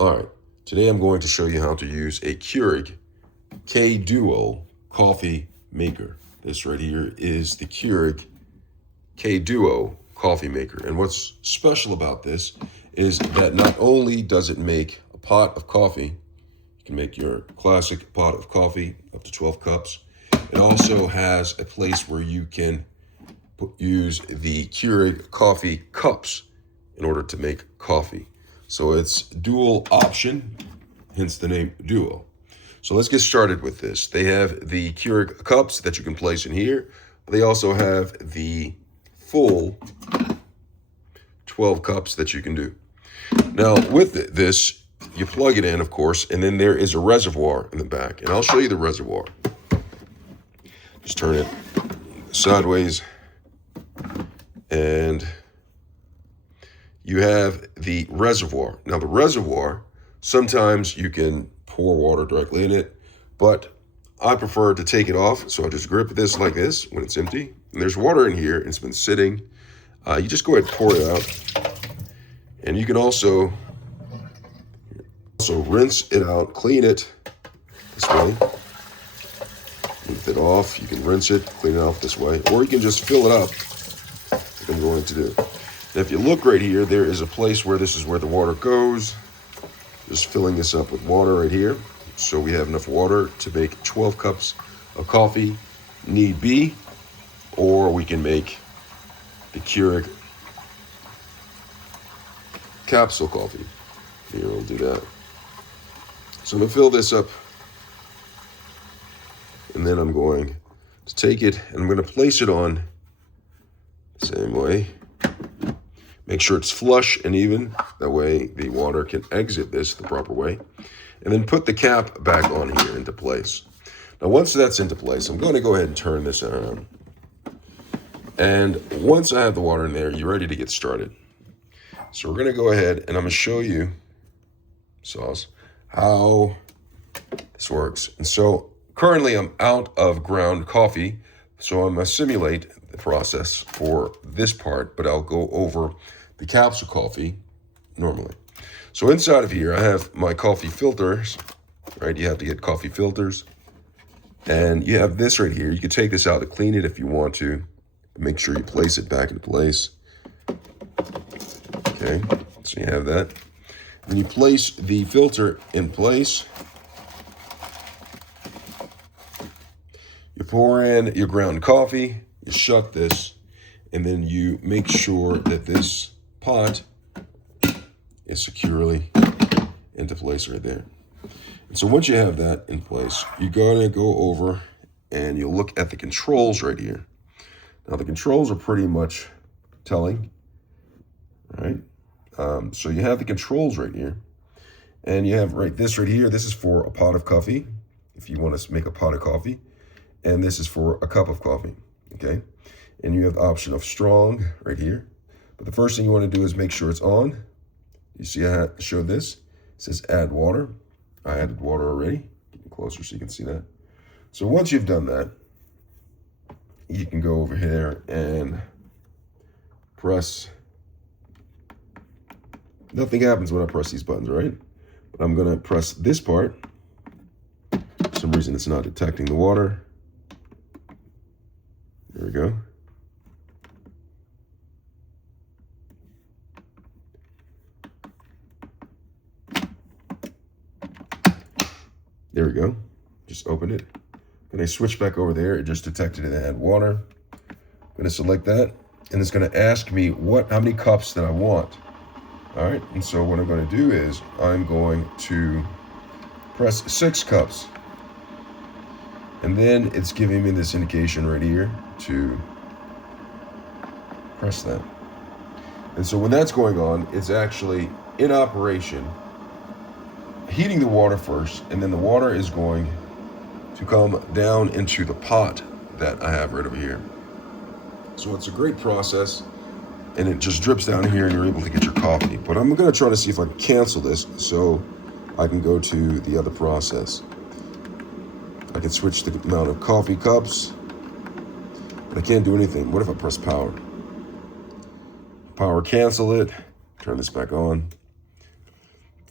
All right, today I'm going to show you how to use a Keurig K-Duo coffee maker. This right here is the Keurig K-Duo coffee maker. And what's special about this is that not only does it make a pot of coffee, you can make your classic pot of coffee up to 12 cups. It also has a place where you can use the Keurig coffee cups in order to make coffee. So it's dual option, hence the name Duo. So let's get started with this. They have the Keurig cups that you can place in here. They also have the full 12 cups that you can do. Now with this, you plug it in, of course, and then there is a reservoir in the back. And I'll show you the reservoir. Just turn it sideways, and you have the reservoir. Now the reservoir, sometimes you can pour water directly in it, but I prefer to take it off. So I just grip this like this when it's empty. And there's water in here, and it's been sitting. You just go ahead and pour it out. And you can also rinse it out, clean it this way. Lift it off, you can rinse it, clean it off this way, or you can just fill it up like I'm going to do. And if you look right here, there is a place where this is where the water goes. Just filling this up with water right here. So we have enough water to make 12 cups of coffee, need be, or we can make the Keurig capsule coffee. Here, we'll do that. So I'm gonna fill this up, and then I'm going to take it and I'm gonna place it on the same way. Make sure it's flush and even, that way the water can exit this the proper way. And then put the cap back on here into place. Now once that's into place, I'm going to go ahead and turn this around. And once I have the water in there, you're ready to get started. So we're going to go ahead and I'm going to show you, Sauce, how this works. And so currently I'm out of ground coffee, so I'm going to simulate the process for this part, but I'll go over the capsule coffee normally. So inside of here, I have my coffee filters, right? You have to get coffee filters. And you have this right here. You can take this out to clean it if you want to. Make sure you place it back into place. Okay, so you have that. When you place the filter in place, you pour in your ground coffee, you shut this, and then you make sure that this pot is securely into place right there. And so once you have that in place, you're gonna go over and you'll look at the controls right here. Now the controls are pretty much telling, right? So you have the controls right here, and you have this right here. This is for a pot of coffee, if you want to make a pot of coffee, and this is for a cup of coffee, okay? And you have the option of strong right here. But the first thing you want to do is make sure it's on. You see I showed this. It says add water. I added water already. Get closer so you can see that. So once you've done that, you can go over here and press. Nothing happens when I press these buttons, right? But I'm gonna press this part. For some reason it's not detecting the water. There we go. There we go. Just open it. Then I switch back over there. It just detected it and add water. I'm going to select that, and it's going to ask me how many cups that I want. All right. And so what I'm going to do is I'm going to press 6 cups, and then it's giving me this indication right here to press that. And so when that's going on, it's actually in operation, heating the water first, and then the water is going to come down into the pot that I have right over here. So it's a great process, and it just drips down here and you're able to get your coffee. But I'm gonna try to see if I can cancel this so I can go to the other process. I can switch the amount of coffee cups, but I can't do anything. What if I press power? Power cancel it, turn this back on.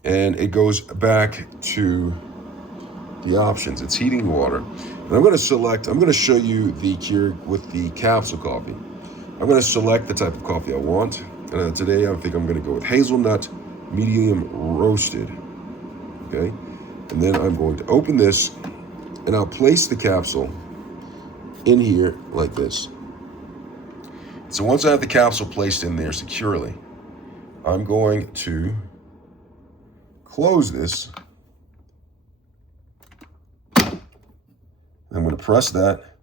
and it goes back to the options. It's heating water. And I'm going to show you the Keurig with the capsule coffee. I'm going to select the type of coffee I want. Today I think I'm going to go with hazelnut medium roasted. Okay. And then I'm going to open this and I'll place the capsule in here like this. So once I have the capsule placed in there securely, I'm going to close this. I'm going to press that.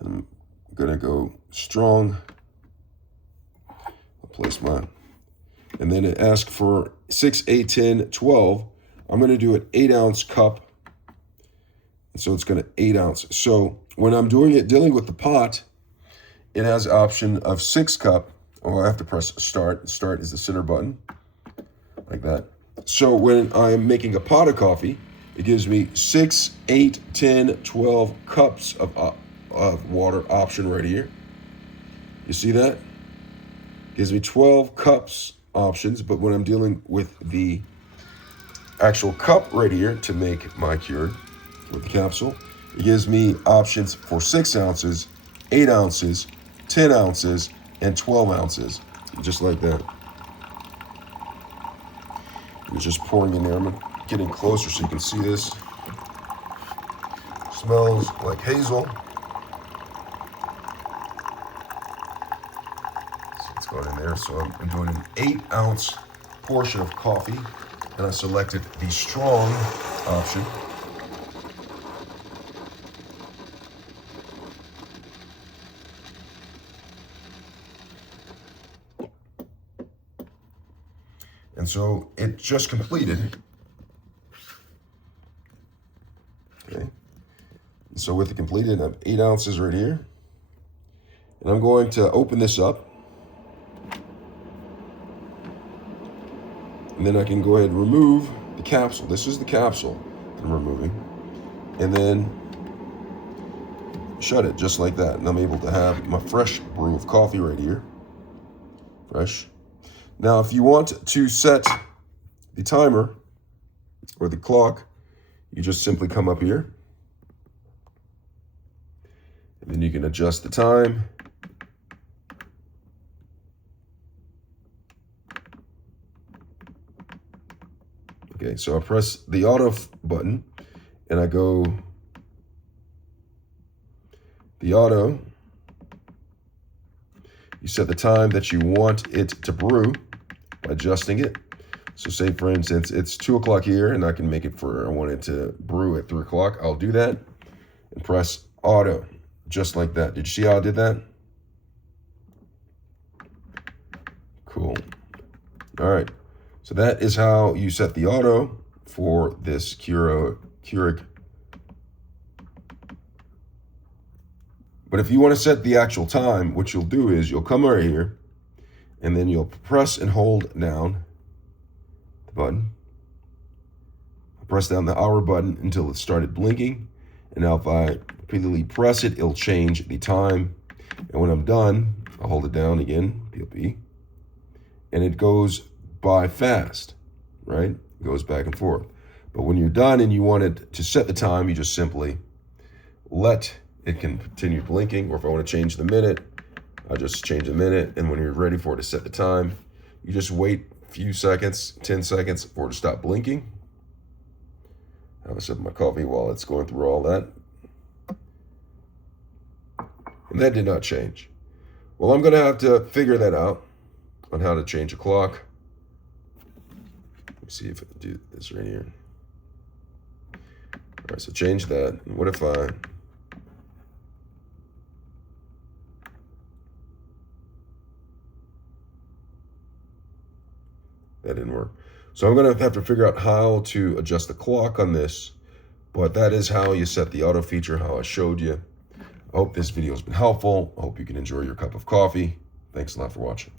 And I'm going to go strong. I'll place mine. And then it asks for 6, 8, 10, 12. I'm going to do an 8-ounce cup. And so it's going to 8 ounces. So when I'm dealing with the pot, it has an option of 6 cup. Oh, I have to press start. Start is the center button, like that. So when I'm making a pot of coffee, it gives me 6, 8, 10, 12 cups of water option right here. You see that? It gives me 12 cups options, but when I'm dealing with the actual cup right here to make my Keurig with the capsule, it gives me options for 6 ounces, 8 ounces, 10 ounces, and 12 ounces, just like that. It's just pouring in there. I'm getting closer so you can see this. Smells like hazel. So it's going in there. So I'm doing an 8-ounce portion of coffee, and I selected the strong option. And so it just completed. Okay. And so with it completed, I have 8 ounces right here. And I'm going to open this up. And then I can go ahead and remove the capsule. This is the capsule that I'm removing. And then shut it just like that. And I'm able to have my fresh brew of coffee right here. Fresh. Now, if you want to set the timer or the clock, you just simply come up here. And then you can adjust the time. Okay, so I press the auto button and I go the auto. You set the time that you want it to brew by adjusting it. So say, for instance, it's 2 o'clock here and I can make it I want it to brew at 3 o'clock. I'll do that and press auto, just like that. Did you see how I did that? Cool. All right. So that is how you set the auto for this Keurig. But if you want to set the actual time, what you'll do is you'll come right here and then you'll press and hold down the button. Press down the hour button until it started blinking. And now if I repeatedly press it, it'll change the time. And when I'm done, I'll hold it down again, PLP. And it goes by fast, right? It goes back and forth. But when you're done and you want it to set the time, you just simply let it continue blinking. Or if I want to change the minute, I just change the minute. And when you're ready for it to set the time, you just wait a few seconds, 10 seconds for it to stop blinking. I have a sip of my coffee while it's going through all that. And that did not change. Well, I'm going to have to figure that out on how to change a clock. Let me see if I can do this right here. All right, so change that. And what if I... That didn't work. So I'm going to have to figure out how to adjust the clock on this. But that is how you set the auto feature, how I showed you. I hope this video has been helpful. I hope you can enjoy your cup of coffee. Thanks a lot for watching.